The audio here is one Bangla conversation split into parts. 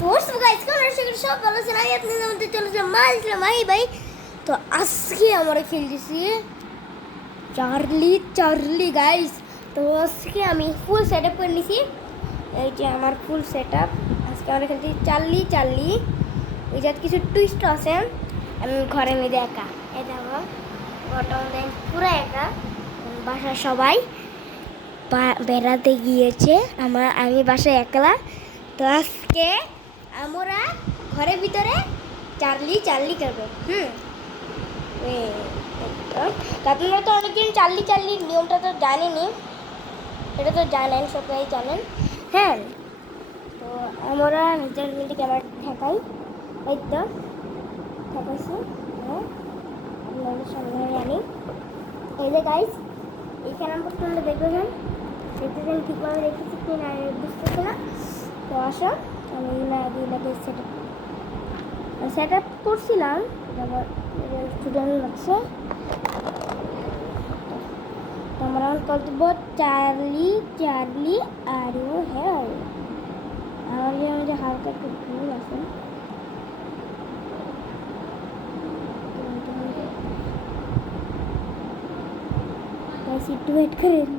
তো গাইস কোন সেগুলো সব ভালো আছে আমি আপনাদের মধ্যে চলে যাই মাইসলাম ভাই তো আজকে আমরা খেলতেছি চার্লি চার্লি গাইস। তো আজকে আমি ফুল সেটআপ করে নিছি, এই যে আমার ফুল সেটআপ। আজকে আমরা খেলতেছি চার্লি চার্লি। এই যে কিছু টুইস্ট আছে, আমি ঘরের মধ্যে একা, এটা আমার ঘরটা পুরো একা, বাসার সবাই বেড়াতে গিয়েছে, আমি বাসায় একলা। তো আজকে আমরা ঘরের ভিতরে চার্লি চার্লি করবো। আপনারা তো অনেকদিন চার্লি চার্লির নিয়মটা তো জানেনি, এটা তো জানেন, সবাই জানেন। হ্যাঁ, তো আমরা নিজের মিলে ক্যামেরা ঠেকাই, এই তো ঠেকাইছি। হ্যাঁ, আপনাদের সামনে আনি। এই যে গাইস, এইখানে আমরা দেখবেন, দেখতেছেন ঠিকভাবে দেখতেছি কি না বুঝতেছে না। তো আসো আমি এগুলাকে সেট আপ করছিলাম, আবার স্টুডেন্ট লাগছে। তো আমরা করব চার্লি চার্লি আর ইউ হ্যাঁ, আমার যে হালকা একটু ভুল আছে, একটু ওয়েট করেন।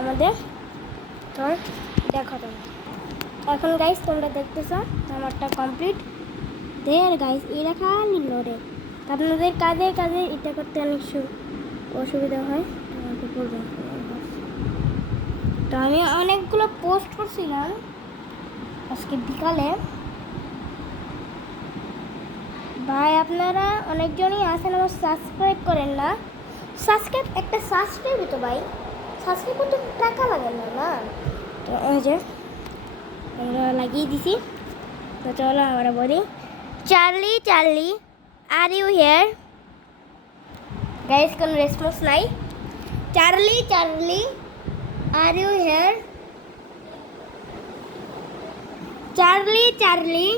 আমাদের তোর দেখো তোমরা এখন গাইস, তোমরা দেখতেছ আমারটা কমপ্লিট দেয়ার গাইস। এরা খালি লড়ে, আপনাদের কাজে কাজে এটা করতে অনেক অসুবিধা হয়, আমাকে বলবেন। তো আমি অনেকগুলো পোস্ট করছিলাম আজকে বিকালে ভাই, আপনারা অনেকজনই আছেন আমার সাবস্ক্রাইব করেন না। একটা সাবস্ক্রাইব তো ভাই, সাবস্ক্রাইব করতে টাকা লাগে না না। তো এই যে আমরা লাগিয়ে দিছি। তো চলো আমরা বলি Charlie Charlie are you here guys, কোনো রেসপন্স নাই। Charlie Charlie are you here, Charlie Charlie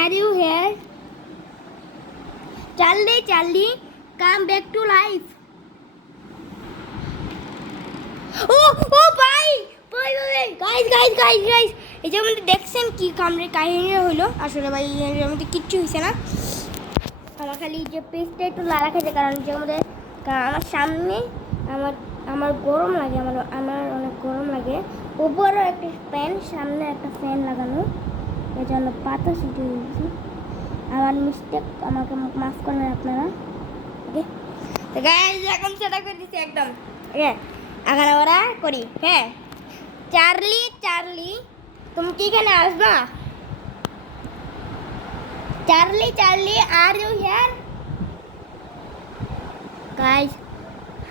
are you here, Charlie Charlie come back to life. ও ও ভাই ভাই ভাই গাইস গাইস গাইস গাইস, এই যে আমাদের দেখছেন কি কাহিনী হলো। আসলে ভাই এর মধ্যে কিচ্ছু হয়েছে না, আমার খালি যে পেজটা একটু লালা খেতে, কারণ যে আমাদের আমার সামনে আমার গরম লাগে, আমার অনেক গরম লাগে। উপরও একটা ফ্যান, সামনে একটা ফ্যান লাগানো, এই জন্য পাতা ছুটে দিয়েছি। আমার মিস্টেক, আমাকে মাফ করেন আপনারা। ওকে, তো গাইস এখন সেটা করে দিচ্ছি একদম। ওকে, এখন আমরা করি। হ্যাঁ, চার্লি চার্লি তুমি কি এখানে আসবা? Charlie Charlie are you here guys,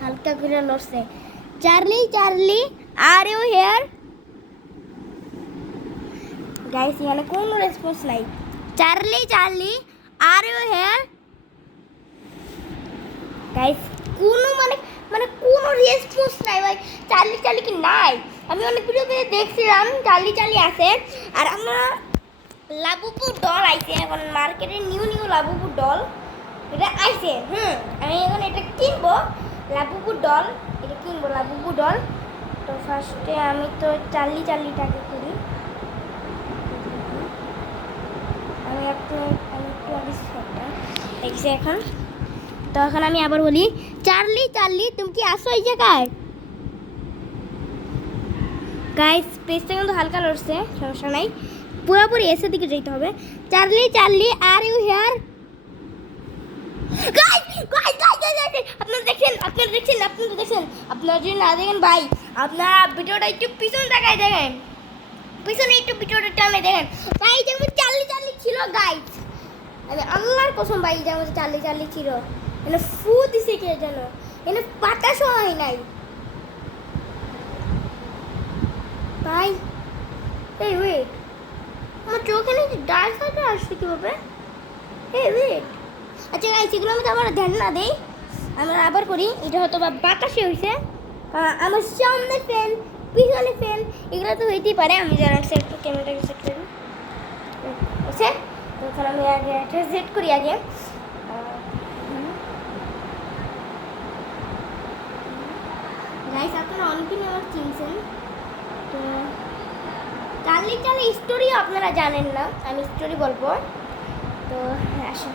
হালকা করে লড়ছে। Charlie Charlie are you here guys, এখানে কোনো রেসপন্স নাই। Charlie Charlie are you here guys, কোনো কোনো রেসপন্স নাই ভাই। চার্লি চার্লি কি নাই? আমি অনেক ভিডিওতে দেখছিলাম চার্লি চার্লি আছে। আর আমরা লাবুপুর ডল আইছে এখন মার্কেটে, নিউ নিউ লাবুপুর ডল এটা আইছে। আমি এখন এটা কিনবো, লাবুপুর ডল এটা কিনবো, লাবুপুর ডল। তো ফার্স্টে আমি তো চার্লি চার্লিটাকে করি। আমি একটু দেখছি এখন। তো এখন আমি আবার বলি চার্লি চার্লি তুমি কি আসো এই জায়গায়? গাইস পেজটা কিন্তু হালকা লড়ছে, সমস্যা নাই, পুরোপুরি এসের দিকে যেতে হবে। Charlie Charlie are you here guys guys guys, আপনারা দেখেন আপনারা যদি না দেখেন ভাই, আপনারা ভিডিওটা একটু পিছনে তাকায় দেখেন, পিছনে একটু ভিডিওটা টানে দেখেন ভাই, যেমন চার্লি চার্লি ছিল গাইস। আমি আল্লাহর কসম ভাই, যেমন চার্লি চার্লি ছিল, এনে ফু দিছে কে যেন, এনে পাতা সহায় নাই ভাই। এই ওয়েট, আমার চোখে নাকি ডার্ক সার্কেল আসছে কীভাবে? এই ওয়েট, আচ্ছা গাইস এগুলো আমি তো আমার ধ্যান না দেই, আমরা আবার করি। এটা হয়তো বা বাতাসে হয়েছে, আমার সামনে ফ্যান পিছনে ফ্যান, এগুলো তো হইতেই পারে। আমি জানাচ্ছি একটু ক্যামেরাটাকে সেট করি। আছে তো এখন আমি আগে একটা সেট করি আগে। গাইস আপনারা অনেকেই আমার চিনছেন, তো চার্লি স্টোরি আপনারা জানেন না, আমি স্টোরি বলবো। তো আসুন,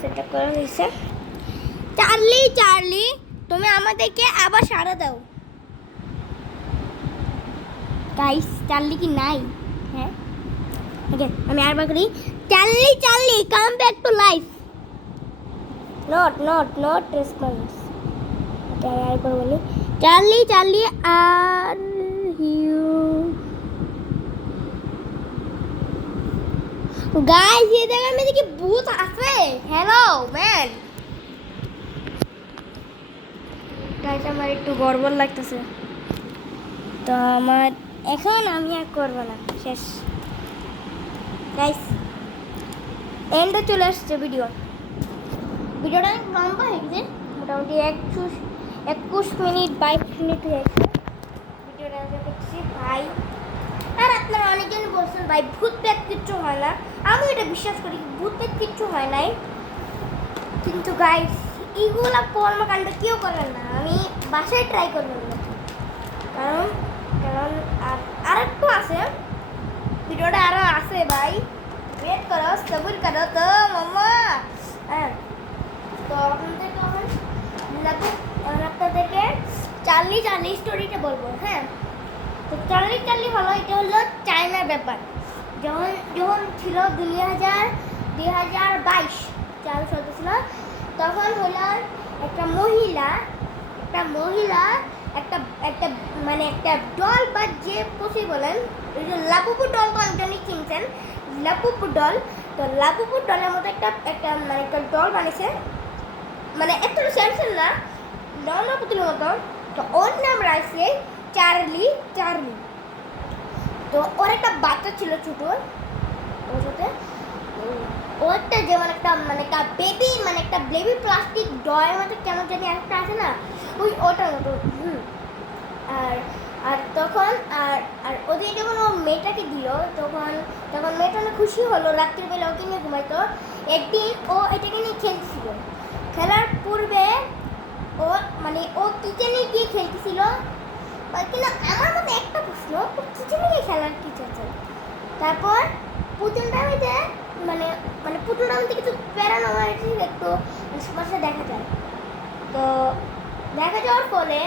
সেটা করা হয়েছে। চার্লি তুমি আমাদেরকে আবার সাড়া দাও। গাইস চার্লি কি নাই? হ্যাঁ ওকে, আমি আরেকবার করি, Charlie come back to life. Not response. Okay আরেকবার বলি, চার্লি আর ইউ গাইস? ये জায়গার মধ্যে কি ভূত আছে? Hello man. গাইস আমার একটু গড়বড় লাগতেছে, তো আমার এখন আমি আর করবো না, শেষ। গাইস এন্ডে চলে আসছে ভিডিওটা অনেক লম্বা হয়ে গেছে, মোটামুটি 21 মিনিট 22 মিনিট হয়েছে ভিডিওটা দেখছি ভাই। আর আপনারা অনেকজন বলছেন ভাই ভূত পেট কিচ্ছু হয় না, আমি এটা বিশ্বাস করি ভূত পেট কিচ্ছু হয় নাই, কিন্তু গাইস এইগুলা কর্মকাণ্ড কেউ করেন না, আমি বাসায় ট্রাই করবেন না, কারণ আর একটু আছে, ভিডিওটা আরও আছে ভাই, ওয়েট করো, সবুর করো তো মাম্মা। হ্যাঁ, তো আপনাদেরকে চার্লি স্টোরিটা বলবো। হ্যাঁ, তো চার্লি হলো, এটা হলো চায়নার ব্যাপার। যখন ছিল 2022 চালু চলতেছিল, তখন হলো একটা মহিলা একটা মানে একটা ডল বা যে পশু বলেন, ওই যে লাপুপু ডল, তো অনেকজনই চিনছেন লাপুপু ডল। তো লাপুপু ডলের মতো একটা মানে একটা ডল বানিয়েছে, মানে একটা স্যামসং না, নর্মাল পুতুলের মতো। তো ওর নাম রাখছে চার্লি। তো ওর একটা বাচ্চা ছিল ছোট, ওর সাথে ওরটা যেমন একটা মানে একটা বেবি প্লাস্টিক ডয়ের মতো কেমন জানি একটা আছে না, ওটার মতো। আর তখন ওদের যখন ও মেয়েটাকে দিল, তখন মেয়েটা অনেক খুশি হলো, রাত্রিবেলা ওকে নিয়ে ঘুমাইতো। একদিন ও এটাকে নিয়ে খেলছিল, খেলার পূর্বে ও কিচেনে গিয়ে খেলতেছিল, কিন্তু আমার মধ্যে একটা প্রশ্ন, কিচেনে গিয়ে খেলার কিছু আছে। তারপর পুতুলটার মধ্যে পুতুলটার মধ্যে কিছু প্যারানর্মালিটি একটু আশেপাশে দেখা যায়। তো দেখা যাওয়ার ফলে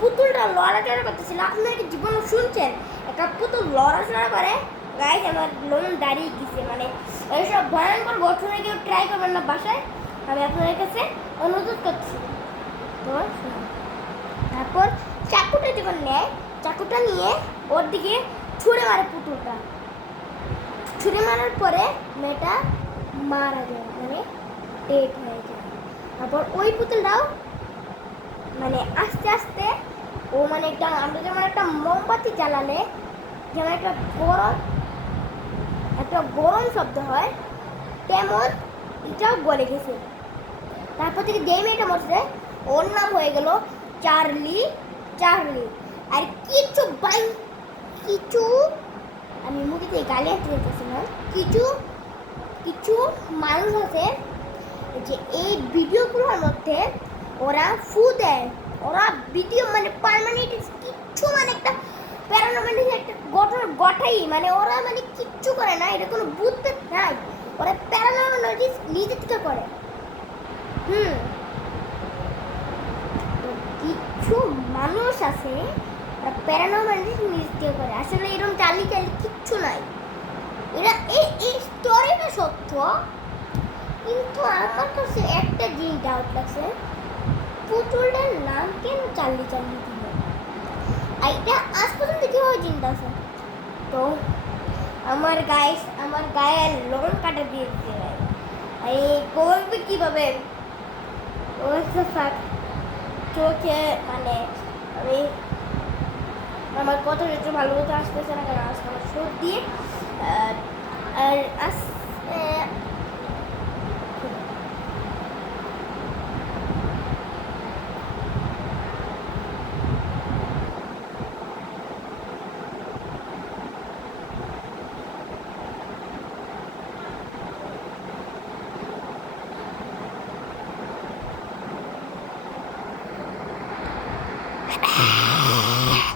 পুতুলটা লড়াচড়া করতেছিল। আপনারা কি জীবনে শুনছেন একটা পুতুল লড়াচড়া করে? গাইস আমার লোন দাঁড়িয়ে গেছে, এইসব ভয়ঙ্কর ঘটনা কেউ ট্রাই করবেন না বাসায়, আমি আপনাদের কাছে অনুরোধ করছি। তো তারপর চাকুটা যখন নেয়, চাকুটা নিয়ে ওর দিকে ছুঁড়ে মারে পুতুলটা, ছুঁড়ে মারার পরে মেয়েটা মারা যায়, ডেড হয়ে যায়। তারপর ওই পুতুলটাও আস্তে আস্তে ও আমরা যেমন একটা মোমবাতি জ্বালালে যেমন একটা গরম শব্দ হয়, তেমন এটাও গলে গেছে। তারপর থেকে যে মেয়েটা মরছে ওর নাম হয়ে গেল চার্লি। আর কিছু আমি মুভিতে গালি আনতে যেতেছিলাম, কিছু মানুষ আছে যে এই ভিডিওগুলোর মধ্যে ওরা ফু দেয়, ওরা ভিডিও পার্মানেন্ট কিচ্ছু একটা প্যারানর্মাল একটা ঘটনা ঘটাই, ওরা কিচ্ছু করে না, এটা কোনো বুঝতে নাই, ওরা প্যারানর্মাল নিজে থেকে করে। কিছু মানুষ আছে ওরা প্যারানর্মাল নিজে থেকে করে, আসলে এরকম চালি কিচ্ছু নাই। এরা এই স্টোরিটা সত্য, কিন্তু আমার কাছে একটা জিনিস ডাউট লাগছে, পুতুলটার নাম কেন চার্লি দিল? এটা আজ পর্যন্ত কিভাবে চিন্তা আছে? তো আমার গায়ে লোন কাটা দিয়ে দিতে হয়, এই করবে কিভাবে? চোখে আমি আমার কথা একটু ভালো মতো আসতেছে না, কারণ আজকে আমার সর্দি। আর